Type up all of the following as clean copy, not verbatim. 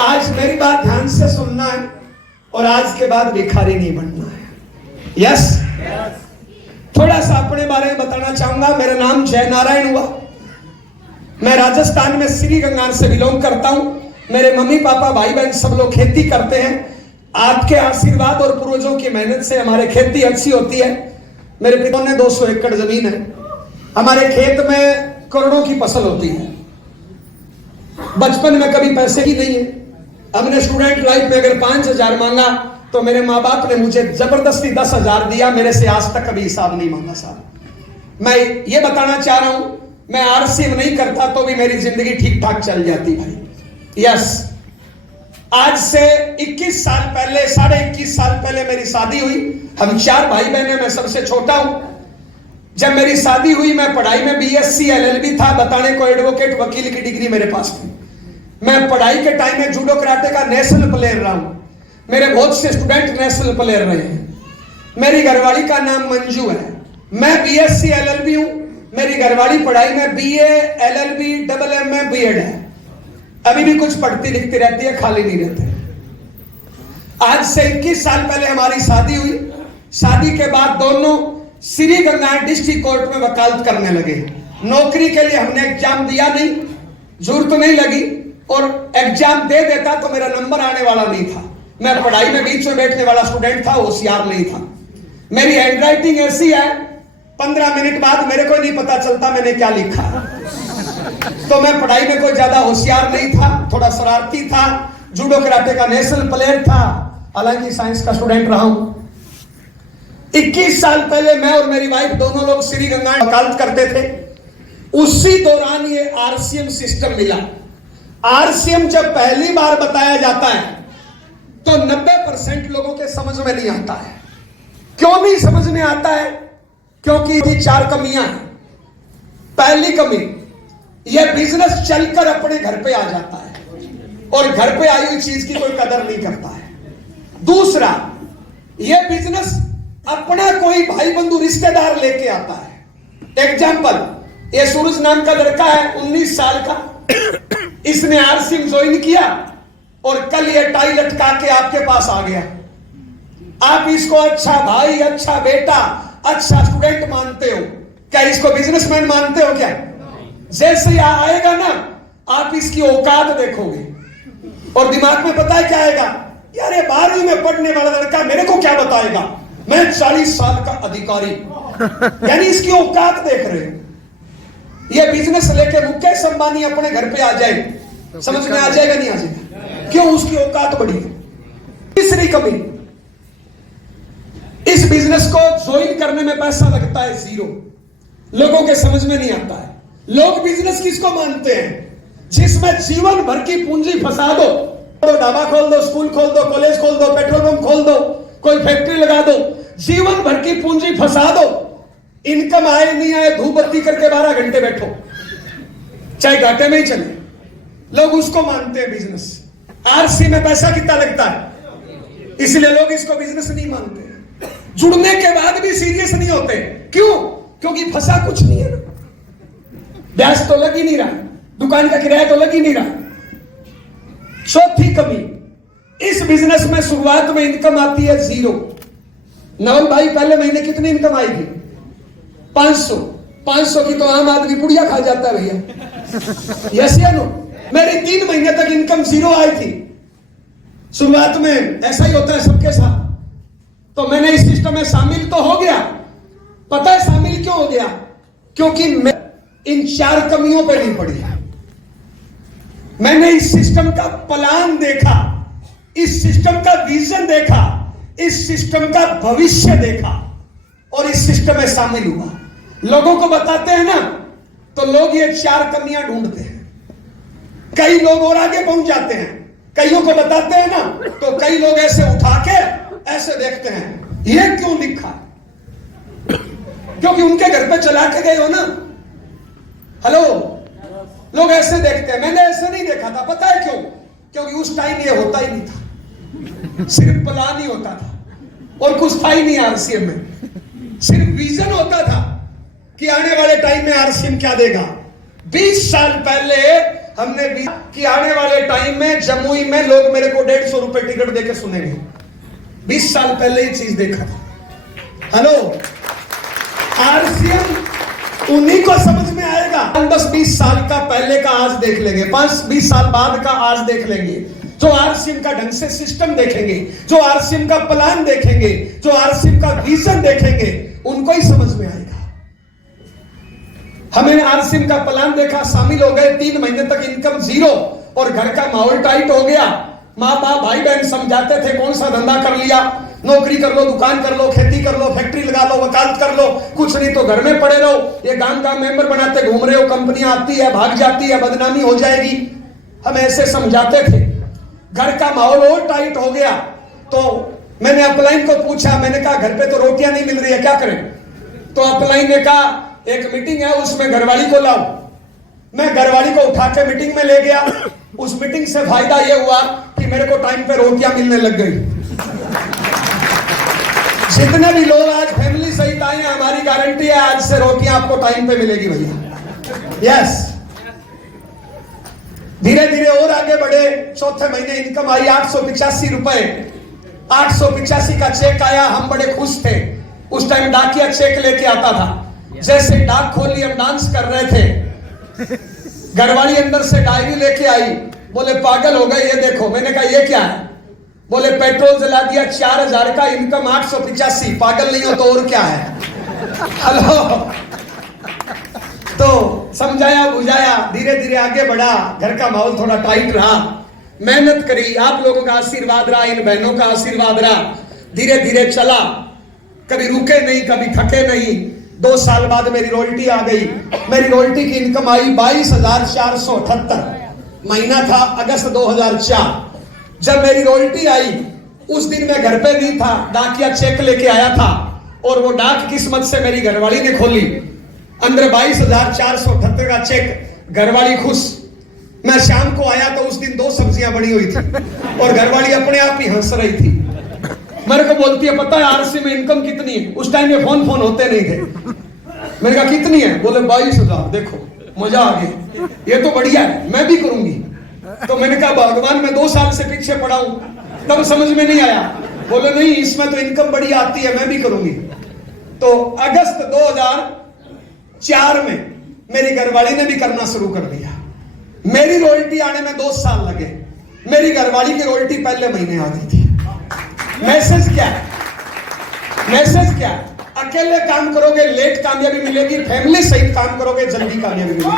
आज मेरी बात ध्यान से सुनना है और आज के बाद भिखारी नहीं बनना है। यस, थोड़ा सा अपने बारे में बताना चाहूंगा। मेरा नाम जय नारायण हुआ। मैं राजस्थान में श्री गंगार से बिलोंग करता हूं। मेरे मम्मी पापा भाई बहन सब लोग खेती करते हैं। आपके आशीर्वाद और पूर्वजों की मेहनत से हमारे खेती अच्छी होती है। मेरे पिता ने 200 एकड़ जमीन है। हमारे खेत में करोड़ों की फसल होती है। बचपन में कभी पैसे ही नहीं है। हमने स्टूडेंट लाइफ में अगर 5,000 मांगा तो मेरे माँ बाप ने मुझे जबरदस्ती 10,000 दिया। मेरे से आज तक कभी हिसाब नहीं मांगा साहब। मैं ये बताना चाह रहा हूं, मैं आरसीएम नहीं करता तो भी मेरी जिंदगी ठीक ठाक चल जाती भाई। यस, आज से 21 साल पहले, 21.5 साल पहले मेरी शादी हुई। हम 4 भाई बहन हैं, मैं सबसे छोटा हूं। जब मेरी शादी हुई मैं पढ़ाई में बीएससी एलएलबी था, बताने को एडवोकेट वकील की डिग्री मेरे पास थी। मैं पढ़ाई के टाइम में जूडो कराटे का नेशनल प्लेयर रहा हूं। मेरे बहुत से स्टूडेंट नेशनल प्लेयर रहे हैं। मेरी घरवाली का नाम मंजू है। मैं बीएससी एलएलबी हूं। मेरी घरवाली पढ़ाई में बीए एलएलबी डबल एम में बीएड है। अभी भी कुछ पढ़ती लिखती रहती है, खाली नहीं रहते। आज से 21 साल पहले हमारी शादी हुई। शादी के बाद दोनों श्री गंगार डिस्ट्रिक्ट कोर्ट में वकालत करने लगे। नौकरी के लिए हमने एग्जाम दिया नहीं, जरूरत नहीं लगी, और एग्जाम दे देता तो मेरा नंबर आने वाला नहीं था। मैं पढ़ाई में बीच में बैठने वाला स्टूडेंट था, होशियार नहीं था। मेरी हैंडराइटिंग ऐसी है, 15 मिनट बाद मेरे को नहीं पता चलता मैंने क्या लिखा। तो मैं पढ़ाई में कोई ज्यादा होशियार नहीं था, थोड़ा शरारती था। जूडो कराटे का नेशनल प्लेयर था, हालांकि साइंस का स्टूडेंट रहा हूं। 21 साल पहले मैं और मेरी वाइफ दोनों लोग श्री गंगार वकालत करते थे। उसी दौरान ये आरसीएम सिस्टम मिला। आरसीएम जब पहली बार बताया जाता है तो 90% लोगों के समझ में नहीं आता है। क्यों नहीं समझ में आता है? क्योंकि 4 कमियां हैं। पहली कमी, यह बिजनेस चलकर अपने घर पे आ जाता है और घर पे आई हुई चीज की कोई कदर नहीं करता है। दूसरा, यह बिजनेस अपना कोई भाई बंधु रिश्तेदार लेके आता है। एग्जाम्पल, ये सूरज नाम का लड़का है, 19 साल का। इसने आरसीएम ज्वाइन किया और कल ये टाई लटका के आपके पास आ गया। आप इसको अच्छा भाई, अच्छा बेटा, अच्छा स्टूडेंट मानते हो क्या? इसको बिजनेसमैन मानते हो क्या? जैसे यहां आएगा ना, आप इसकी औकात देखोगे और दिमाग में पता है क्या आएगा? यार ये 12वीं में पढ़ने वाला लड़का मेरे को क्या बताएगा, मैं 40 साल का अधिकारी। यानी इसकी औकात देख रहे हो। ये बिजनेस लेके मुकेश अंबानी अपने घर पे आ जाए, समझ में आ जाएगा नहीं आ जाएगा? क्यों? उसकी औकात बड़ी है। तीसरी कमी, इस बिजनेस को ज्वाइन करने में पैसा लगता है 0। लोगों के समझ में नहीं आता है। लोग बिजनेस किसको मानते हैं? जिसमें जीवन भर की पूंजी फंसा दो। ढाबा खोल दो, स्कूल खोल दो, कॉलेज खोल दो, पेट्रोल पंप खोल दो, कोई फैक्ट्री लगा दो, जीवन भर की पूंजी फंसा दो। इनकम आए नहीं आए, धूप बत्ती करके 12 घंटे बैठो, चाहे घाटे में ही चले। लोग उसको मानते हैं बिजनेस। आरसी में पैसा कितना लगता है, इसलिए लोग इसको बिजनेस नहीं मानते। जुड़ने के बाद भी सीरियस नहीं होते। क्यों? क्योंकि फंसा कुछ नहीं है ना। ब्याज तो लग ही नहीं रहा, दुकान का किराया तो लग ही नहीं रहा। चौथी कमी, इस बिजनेस में शुरुआत में इनकम आती है 0। नवल भाई पहले महीने कितनी इनकम आई थी? 500। 500 की तो आम आदमी पुड़िया खा जाता है भैया। यस या नो? मेरी 3 महीने तक इनकम 0 आई थी। शुरुआत में ऐसा ही होता है सबके साथ। तो मैंने इस सिस्टम में शामिल तो हो गया। पता है शामिल क्यों हो गया? क्योंकि मैं इन 4 कमियों पे नहीं पड़ी। मैंने इस सिस्टम का प्लान देखा, इस सिस्टम का विजन देखा, इस सिस्टम का भविष्य देखा और इस सिस्टम में शामिल हुआ। लोगों को बताते हैं ना तो लोग ये 4 कमियां ढूंढते हैं। कई लोग और आगे पहुंच जाते हैं। कईयों को बताते हैं ना तो कई लोग ऐसे उठा के ऐसे देखते हैं, ये क्यों लिखा? क्योंकि उनके घर पे चला के गए हो ना। हेलो, लोग ऐसे देखते हैं। मैंने ऐसे नहीं देखा था। पता है क्यों? क्योंकि उस टाइम ये होता ही नहीं था। सिर्फ प्लान ही होता था और कुछ था ही नहीं आरसीएम में। सिर्फ विजन होता था कि आने वाले टाइम में आरसीएम क्या देगा। 20 साल पहले हमने भी कि आने वाले टाइम में जमुई में लोग मेरे को 150 रुपए टिकट देके सुनेंगे। 20 साल पहले ये चीज देखा था। हेलो, आरसीएम उन्हीं को समझ में आएगा। 10-20 साल का पहले का आज देख लेंगे, 5-20 साल बाद का आज देख लेंगे, जो आरसीएम का ढंग से सिस्टम देखेंगे, जो आरसीएम का प्लान देखेंगे, जो आरसीएम का विजन देखेंगे, उनको ही समझ में आएगा। हमें आरसीएम का प्लान देखा, शामिल हो गए, 3 महीने तक इनकम 0 और घर का माहौल टाइट हो गया। माँ बाप भाई बहन समझाते थे कौन सा धंधा कर लिया, नौकरी कर लो, दुकान कर लो, खेती कर लो, फैक्ट्री लगा लो, वकालत कर लो, कुछ नहीं तो घर में पड़े रहो, ये गांव का मेंबर बनाते घूम रहे हो, कंपनियां आती है भाग जाती है, बदनामी हो जाएगी। हम ऐसे समझाते थे। घर का माहौल और टाइट हो गया तो मैंने अपलाइन को पूछा, मैंने कहा घर पे तो रोटियां नहीं मिल रही है, क्या करें? तो अपलाइन ने कहा एक मीटिंग है, उसमें घरवाली को लाओ। मैं घरवाली को उठा के मीटिंग में ले गया। उस मीटिंग से फायदा यह हुआ कि मेरे को टाइम पे रोटियां मिलने लग गई। जितने भी लोग आज फैमिली सहित आए हैं, हमारी गारंटी है आज से रोटियां आपको टाइम पे मिलेगी भैया। यस, धीरे धीरे और आगे बढ़े। चौथे महीने इनकम आई 885 रुपए। 885 का चेक आया, हम बड़े खुश थे। उस टाइम डाकिया चेक लेके आता था। जैसे डाक खोली, हम डांस कर रहे थे। घरवाली अंदर से डायरी लेके आई, बोले पागल हो गए, ये देखो। मैंने कहा ये क्या है? बोले पेट्रोल जला दिया 4000 का, इनकम 885। पागल नहीं हो तो और क्या है? हेलो, तो समझाया बुझाया, धीरे धीरे आगे बढ़ा। घर का माहौल थोड़ा टाइट रहा, मेहनत करी, आप लोगों का आशीर्वाद रहा, इन बहनों का आशीर्वाद रहा, धीरे धीरे चला। कभी रुके नहीं, कभी थके नहीं। 2 साल बाद मेरी रॉयल्टी आ गई। मेरी रॉयल्टी की इनकम आई 22,478। महीना था अगस्त 2004। जब मेरी रॉयल्टी आई उस दिन मैं घर पे नहीं था, डाकिया चेक लेके आया था और वो डाक किस्मत से मेरी घरवाली ने खोली। अंदर 22,478 का चेक, घरवाली खुश। मैं शाम को आया तो उस दिन 2 सब्जियां बनी हुई थी और घरवाली अपने आप ही हंस रही थी। मेरे को बोलती है पता है आरसी में इनकम कितनी है? उस टाइम में फोन होते नहीं थे। मैंने कहा कितनी है? बोले 22,000। देखो मजा आ गया, ये तो बढ़िया है, मैं भी करूंगी। तो मैंने कहा भगवान मैं 2 साल से पीछे पड़ा हूं, तब समझ में नहीं आया। बोले नहीं, इसमें तो इनकम बड़ी आती है, मैं भी करूंगी। तो अगस्त 2004 में मेरी घरवाली ने भी करना शुरू कर दिया। मेरी रॉयल्टी आने में 2 साल लगे, मेरी घरवाली की रॉयल्टी पहले महीने आ गई थी। मैसेज क्या? मैसेज क्या? अकेले काम करोगे लेट कामयाबी मिलेगी, फैमिली सहित काम करोगे जल्दी कामयाबी मिलेगी।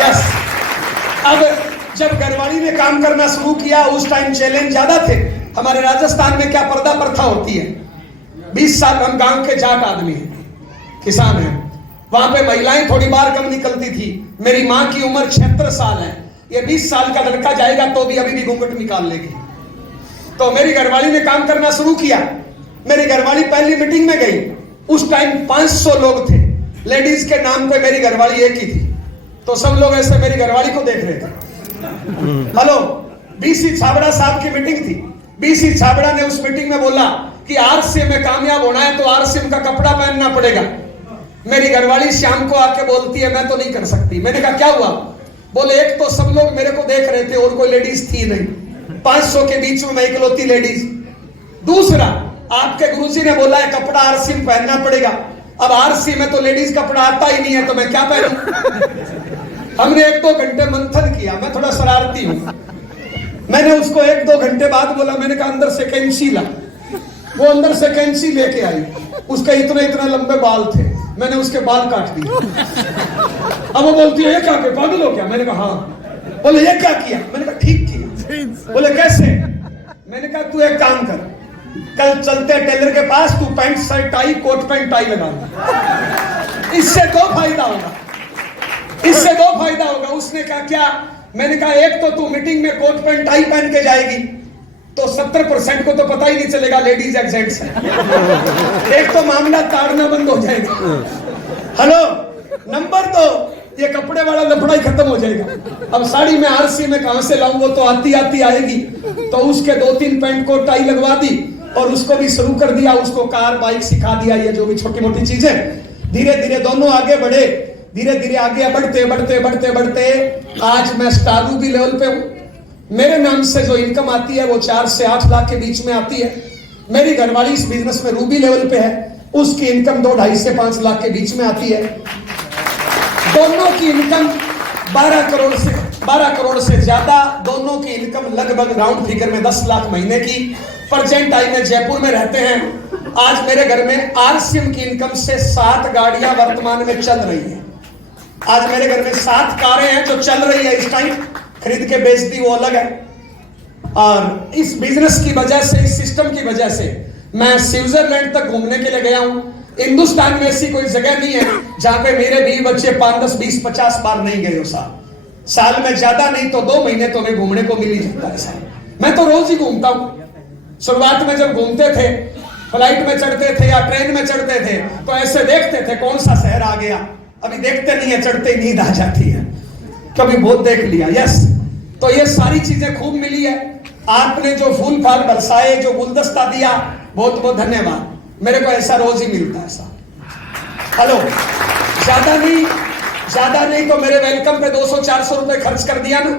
यस। अब जब घरवाली ने काम करना शुरू किया, उस टाइम चैलेंज ज्यादा थे। हमारे राजस्थान में क्या पर्दा प्रथा होती है? 20 साल हम गांव के जाट आदमी हैं, किसान हैं, वहां पे महिलाएं थोड़ी बार कम निकलती थी। मेरी माँ की उम्र 76 साल है, ये 20 साल का लड़का जाएगा तो भी अभी भी घूंघट निकाल लेगी। तो मेरी घरवाली ने काम करना शुरू किया। मेरी घरवाली पहली मीटिंग में गई, उस टाइम 500 लोग थे, लेडीज के नाम पे मेरी घरवाली एक ही थी। तो सब लोग ऐसे मेरी घरवाली को देख रहे थे। हेलो, बीसी छाबड़ा साहब की मीटिंग थी। बीसी छाबड़ा ने उस मीटिंग में बोला कि आरसीएम में कामयाब होना है तो आरसीएम का कपड़ा पहनना पड़ेगा। मेरी घरवाली शाम को आके बोलती है मैं तो नहीं कर सकती। मैंने कहा क्या हुआ? बोले एक तो सब लोग मेरे को देख रहे थे और कोई लेडीज थी नहीं, 500 के बीच में मैं इकलौती लेडीज। दूसरा, आपके गुरुजी ने बोला है कपड़ा आरसीएम पहनना पड़ेगा। अब आरसीएम में तो लेडीज कपड़ा आता ही नहीं है, तो मैं क्या पहनूं? हमने 1-2 घंटे मंथन किया। मैं थोड़ा शरारती हूं, मैंने उसको 1-2 घंटे बाद बोला, मैंने कहा अंदर से कैंची ला। वो अंदर से कैंची लेके आई, उसके इतने इतने लंबे बाल थे, मैंने उसके बाल काट दिए। अब वो बोलती है ये क्या किया, पागल हो क्या? मैंने कहा हाँ। बोले ये क्या किया? मैंने कहा ठीक किया। बोले कैसे? मैंने कहा तू एक काम कर, कल चलते टेलर के पास, तू pant shirt tie coat pant tie लगा। इससे 2 फायदा होगा, इससे 2 फायदा होगा। उसने कहा क्या? मैंने कहा एक तो तू मीटिंग में कोट पैंट टाई पहन के जाएगी तो 70% को तो पता ही नहीं चलेगा लेडीज एंड जेंट्स है। एक तो मामला ताड़ना बंद हो जाएगा। हेलो, नंबर 2, ये कपड़े वाला लफड़ा ही खत्म हो जाएगा। अब साड़ी में आरसी में कहां से लाऊं, वो तो आती आती आएगी। तो उसके 2-3 पैंट को टाई लगवा दी और उसको भी शुरू कर दिया। उसको कार बाइक सिखा दिया, ये जो भी छोटी मोटी चीजें। धीरे धीरे दोनों आगे बढ़े। धीरे धीरे आगे बढ़ते बढ़ते बढ़ते बढ़ते आज मैं स्टार रूबी लेवल पे हूं। मेरे नाम से जो इनकम आती है वो 4 से 8 लाख के बीच में आती है। मेरी घरवाली इस बिजनेस में रूबी लेवल पे है, उसकी इनकम 2-2.5 से 5 लाख के बीच में आती है। दोनों की इनकम 12 करोड़ से ज्यादा, दोनों की इनकम लगभग राउंड फिगर में 10 लाख महीने की। प्रेजेंट टाइम में जयपुर में रहते हैं। आज मेरे घर में आरसीएम की इनकम से 7 गाड़ियां वर्तमान में चल रही है। आज मेरे घर में 7 कारें हैं जो चल रही है इस टाइम, खरीद के बेच दी वो अलग है। और इस बिजनेस की वजह से, इस सिस्टम की वजह से मैं स्विट्जरलैंड तक घूमने के लिए गया हूं। हिंदुस्तान में ऐसी कोई जगह नहीं है जहां पे मेरे भी बच्चे 5, 10, 20, 50 बार नहीं गए हो साल में, ज्यादा नहीं तो 2 महीने तो मैं घूमने को मिल ही जाता है साहब। मैं तो रोज ही घूमता हूं। शुरुआत में जब घूमते थे, फ्लाइट में चढ़ते थे या ट्रेन में चढ़ते थे तो ऐसे देखते थे कौन सा शहर आ गया। अभी देखते नहीं है, चढ़ते ही नींद आ जाती है, कभी बहुत देख लिया। यस, तो ये सारी चीजें खूब मिली है। आपने जो फूल फाल बरसाए, जो गुलदस्ता दिया, बहुत बहुत धन्यवाद। मेरे को ऐसा रोज ही मिलता है साहब। हेलो, ज्यादा नहीं तो मेरे वेलकम पे 200-400 रुपए खर्च कर दिया ना,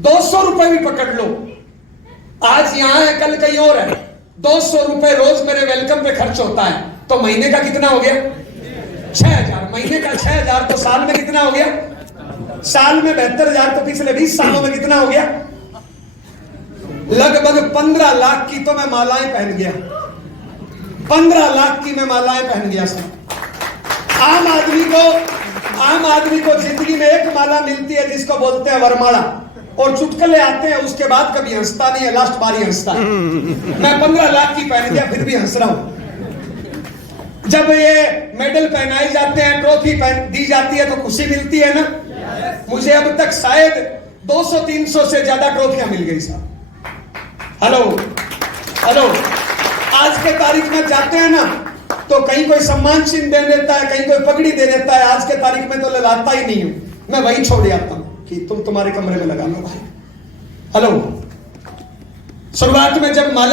200 रुपए भी पकड़ लो। आज यहां है, कल कहीं और है। 200 रुपए रोज मेरे वेलकम पे खर्च होता है, तो महीने का कितना हो गया? 6,000। महीने का 6,000 तो साल में कितना हो गया? साल में 72,000। तो पिछले 20 सालों में कितना हो गया? लगभग 15 लाख की तो मैं मालाएं पहन गया। 15 लाख की मैं मालाएं पहन गया सर। आम आदमी को जिंदगी में एक माला मिलती है जिसको बोलते हैं वरमाला, और चुटकुले आते हैं, उसके बाद कभी हंसता नहीं है, लास्ट बार ही हंसता है। मैं 15 लाख की पहन गया, फिर भी हंस रहा हूं। जब ये मेडल पहनाए जाते हैं, ट्रॉफी दी जाती है तो खुशी मिलती है ना। मुझे अब तक शायद 200-300 से ज्यादा ट्रॉफियां मिल गई साहब। हेलो, आज के तारीख में जाते हैं ना तो कहीं कोई सम्मान चिन्ह दे देता है, कहीं कोई पगड़ी दे देता है। आज के तारीख में तो लाता ही नहीं हूं, मैं वही छोड़ आता हूं कि तुम तुम्हारे कमरे में लगा लो भाई। हेलो, शुरुआत में जब माला